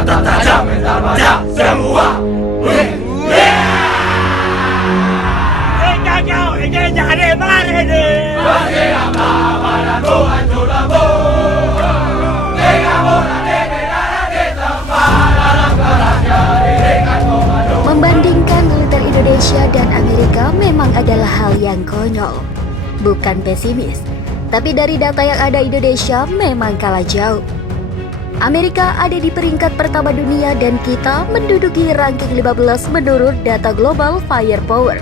mata tajam mental baja semua. Kau ingin jadi mana ini? Bagi apa badanmu hancur lebur. Dengan bola negara di tempat dalam kerasnya dirikan komando. Membandingkan militer Indonesia dan Amerika memang adalah hal yang konyol. Bukan pesimis, tapi dari data yang ada Indonesia memang kalah jauh. Amerika ada di peringkat pertama dunia dan kita menduduki ranking 15 menurut data Global Firepower.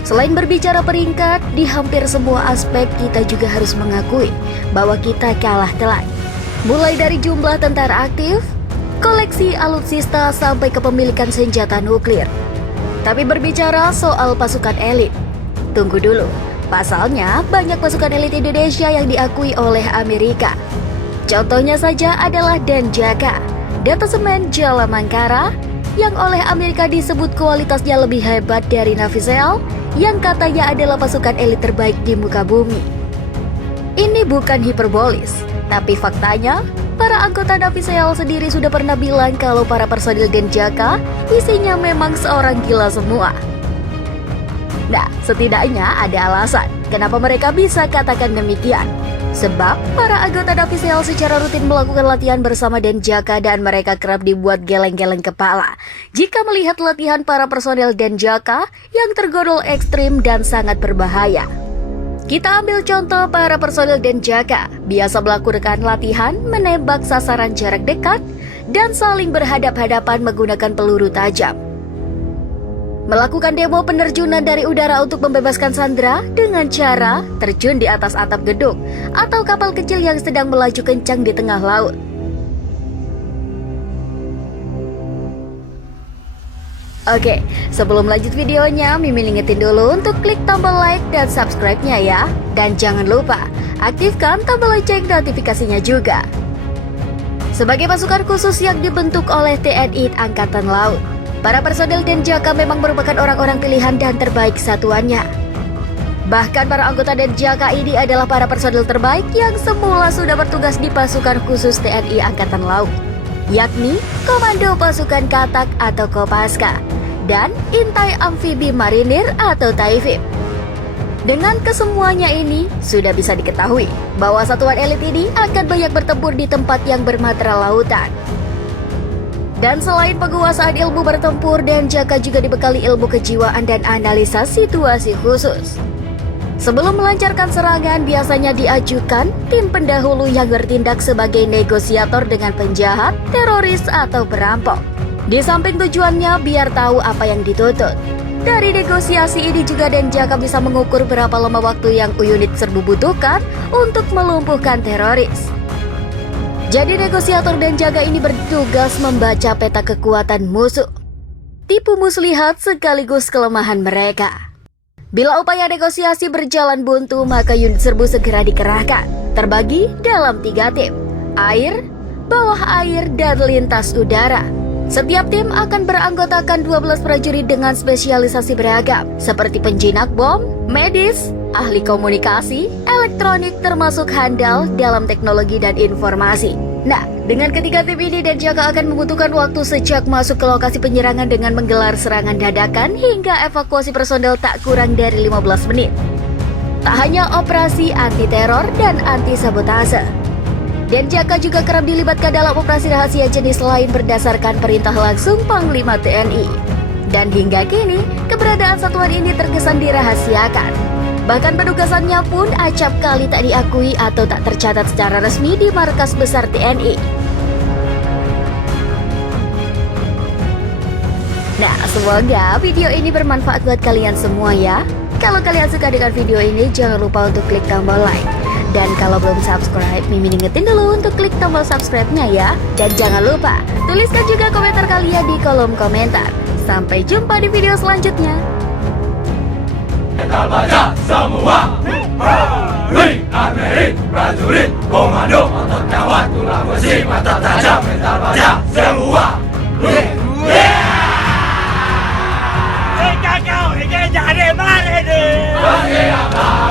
Selain berbicara peringkat, di hampir semua aspek kita juga harus mengakui bahwa kita kalah telak. Mulai dari jumlah tentara aktif, koleksi alutsista sampai kepemilikan senjata nuklir. Tapi berbicara soal pasukan elit, tunggu dulu. Pasalnya, banyak pasukan elit Indonesia yang diakui oleh Amerika. Contohnya saja adalah Denjaka, detasemen Jala Mangkara, yang oleh Amerika disebut kualitasnya lebih hebat dari Navy SEAL, yang katanya adalah pasukan elit terbaik di muka bumi. Ini bukan hiperbolis, tapi faktanya, para anggota Navy SEAL sendiri sudah pernah bilang kalau para personil Denjaka isinya memang seorang gila semua. Nah, setidaknya ada alasan kenapa mereka bisa katakan demikian. Sebab para anggota Navy SEAL secara rutin melakukan latihan bersama Denjaka dan mereka kerap dibuat geleng-geleng kepala jika melihat latihan para personel Denjaka yang tergolong ekstrim dan sangat berbahaya. Kita ambil contoh para personel Denjaka biasa melakukan latihan menembak sasaran jarak dekat dan saling berhadap-hadapan menggunakan peluru tajam. Melakukan demo penerjunan dari udara untuk membebaskan sandera dengan cara terjun di atas atap gedung atau kapal kecil yang sedang melaju kencang di tengah laut. Oke, sebelum lanjut videonya, Mimin ingetin dulu untuk klik tombol like dan subscribe-nya ya. Dan jangan lupa, aktifkan tombol lonceng notifikasinya juga. Sebagai pasukan khusus yang dibentuk oleh TNI Angkatan Laut, para personel Denjaka memang merupakan orang-orang pilihan dan terbaik satuannya. Bahkan para anggota Denjaka ini adalah para personel terbaik yang semula sudah bertugas di pasukan khusus TNI Angkatan Laut, yakni Komando Pasukan Katak atau Kopaska dan Intai Amfibi Marinir atau Taifib. Dengan kesemuanya ini, sudah bisa diketahui bahwa satuan elit ini akan banyak bertempur di tempat yang bermatra lautan. Dan selain penguasaan ilmu bertempur, Denjaka juga dibekali ilmu kejiwaan dan analisa situasi khusus. Sebelum melancarkan serangan, biasanya diajukan tim pendahulu yang bertindak sebagai negosiator dengan penjahat, teroris, atau perampok. Di samping tujuannya biar tahu apa yang dituntut. Dari negosiasi ini juga Denjaka bisa mengukur berapa lama waktu yang unit serbu butuhkan untuk melumpuhkan teroris. Jadi negosiator Denjaka ini bertugas membaca peta kekuatan musuh, tipu muslihat sekaligus kelemahan mereka. Bila upaya negosiasi berjalan buntu, maka unit serbu segera dikerahkan, terbagi dalam 3 tim: air, bawah air, dan lintas udara. Setiap tim akan beranggotakan 12 prajurit dengan spesialisasi beragam, seperti penjinak bom, medis, ahli komunikasi, elektronik, termasuk handal dalam teknologi dan informasi. Nah, dengan ketiga tim ini, Denjaka akan membutuhkan waktu sejak masuk ke lokasi penyerangan dengan menggelar serangan dadakan hingga evakuasi personel tak kurang dari 15 menit. Tak hanya operasi anti-teror dan anti-sabotase, Denjaka juga kerap dilibatkan dalam operasi rahasia jenis lain berdasarkan perintah langsung Panglima TNI. Dan hingga kini, keberadaan satuan ini terkesan dirahasiakan. Bahkan penugasannya pun acap kali tak diakui atau tak tercatat secara resmi di markas besar TNI. Nah, semoga video ini bermanfaat buat kalian semua ya. Kalau kalian suka dengan video ini, jangan lupa untuk klik tombol like. Dan kalau belum subscribe, Mimin ingetin dulu untuk klik tombol subscribe-nya ya. Dan jangan lupa, tuliskan juga komentar kalian di kolom komentar. Sampai jumpa di video selanjutnya. Mental baja semua. Amerik, prajurit, komando, otot nyawat, tulang besi, mata tajam, mental baja semua. Kau ingin jadi mana ini? Bagi apa